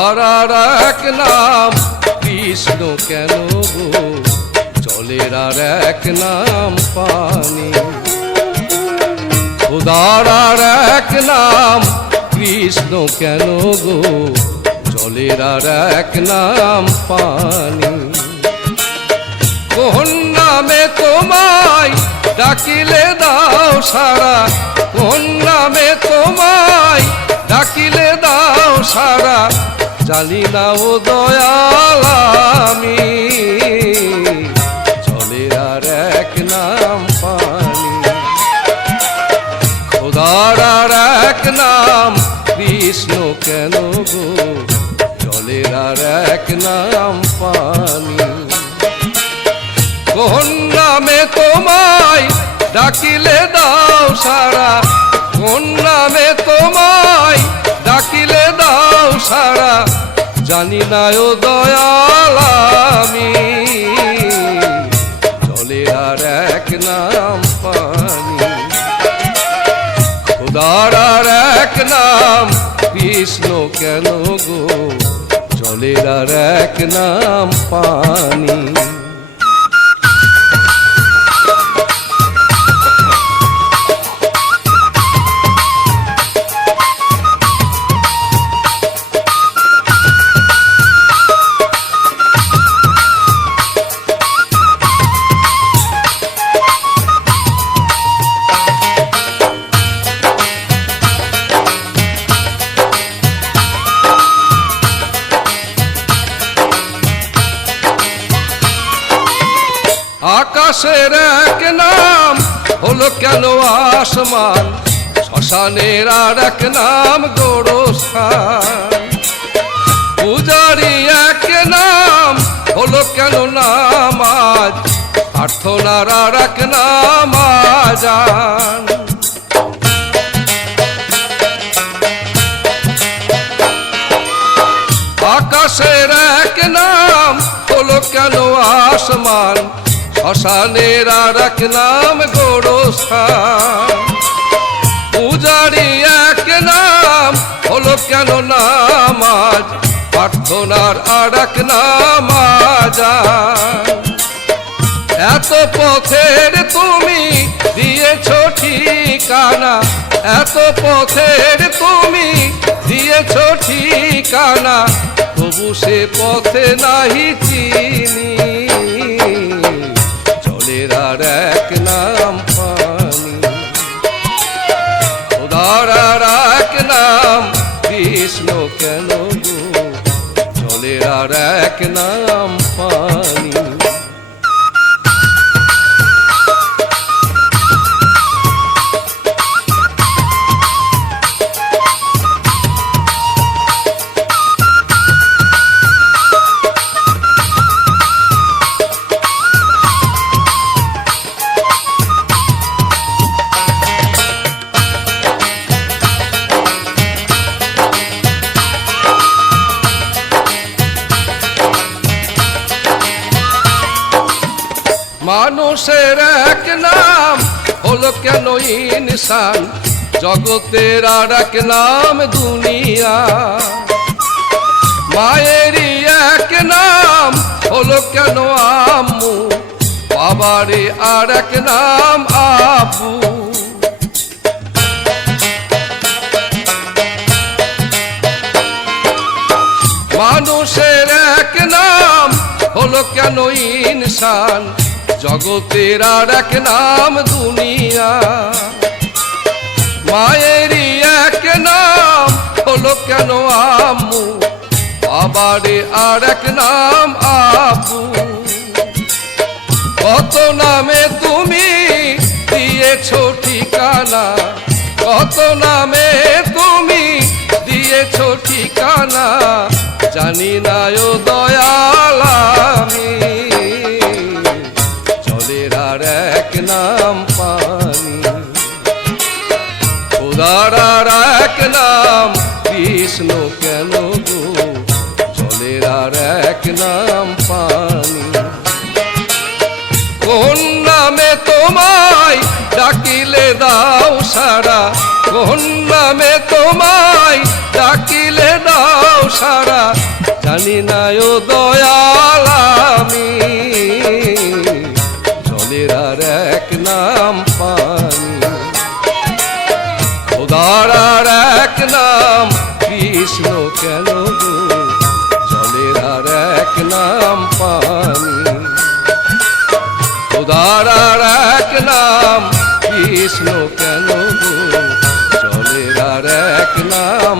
এক নাম, কৃষ্ণ কেন গো? জলের আর এক নাম পানি। খোদার আর এক নাম, কৃষ্ণ কেন গো? জলের আর এক নাম পানি। কোন নামে তোমায় ডাকিলে দাও সারা? কোন নামে তোমায় ডাকিলে দাও সারা? জানি না ও দয়াল আমি। জলের আর এক নাম পানি। খোদার আর এক নাম কৃষ্ণ কেন গো? জলের আর এক নাম পানি। কোন নামে তোমায় ডাকিলে দাও সারা? কোন নামে তোমায় ডাকিলে দাও সারা? জানি না ও দয়াল আমি। চলে আর এক নাম পানি। খোদার আর এক নাম কৃষ্ণ কেন গো? চলে আর এক নাম পানি। কেন আসমান শ্মশানের আর এক নাম গোরস্থান। পূজারি এক নাম হলো কেন নামাজ প্রার্থনার আর এক নাম আজান আকাশের এক নাম হলো কেন আসমান? শ্মশানের আর এক নাম গোরস্থান। পূজারি এক নাম, হলো কেন নামাজ প্রার্থনার আর এক নাম আজান এত পথের তুমি দিয়েছ ঠিকানা, এত পথের তুমি দিয়েছ ঠিকানা, তবু সে পথে নাহি চিনি। জলের আর এক নাম পানি। উদার আর এক নাম, কৃষ্ণ কেন জলের আর এক নাম মানুষের এক নাম হলো কেন ইনসান? জগতের আর এক নাম দুনিয়া। মায়েরই এক নাম হলো কেন আম্মু? বাবারে আর এক নাম আপু মানুষের এক নাম হলো কেন ইনসান? জগতের আর এক নাম দুনিয়া। মায়েরই এক নাম হলো কেন আম্মু? বাবারে আর এক নাম আপু কত নামে তুমি দিয়েছ ঠিকানা? কত নামে তুমি দিয়েছ ঠিকানা? জানি না ও দয়াল আমি। নাম পানি। উদার এক নাম, কৃষ্ণ কেন গো? জলের আর এক নাম পানি। কোন নামে তোমায় ডাকিলে দাও সারা? কোন নামে তোমায় ডাকিলে দাও সারা? জানি না ও দয়াল আমি। নাম কৃষ্ণ কেন জলের আর এক নাম পানি। উদার আর এক নাম কৃষ্ণ কেন জলের আর এক নাম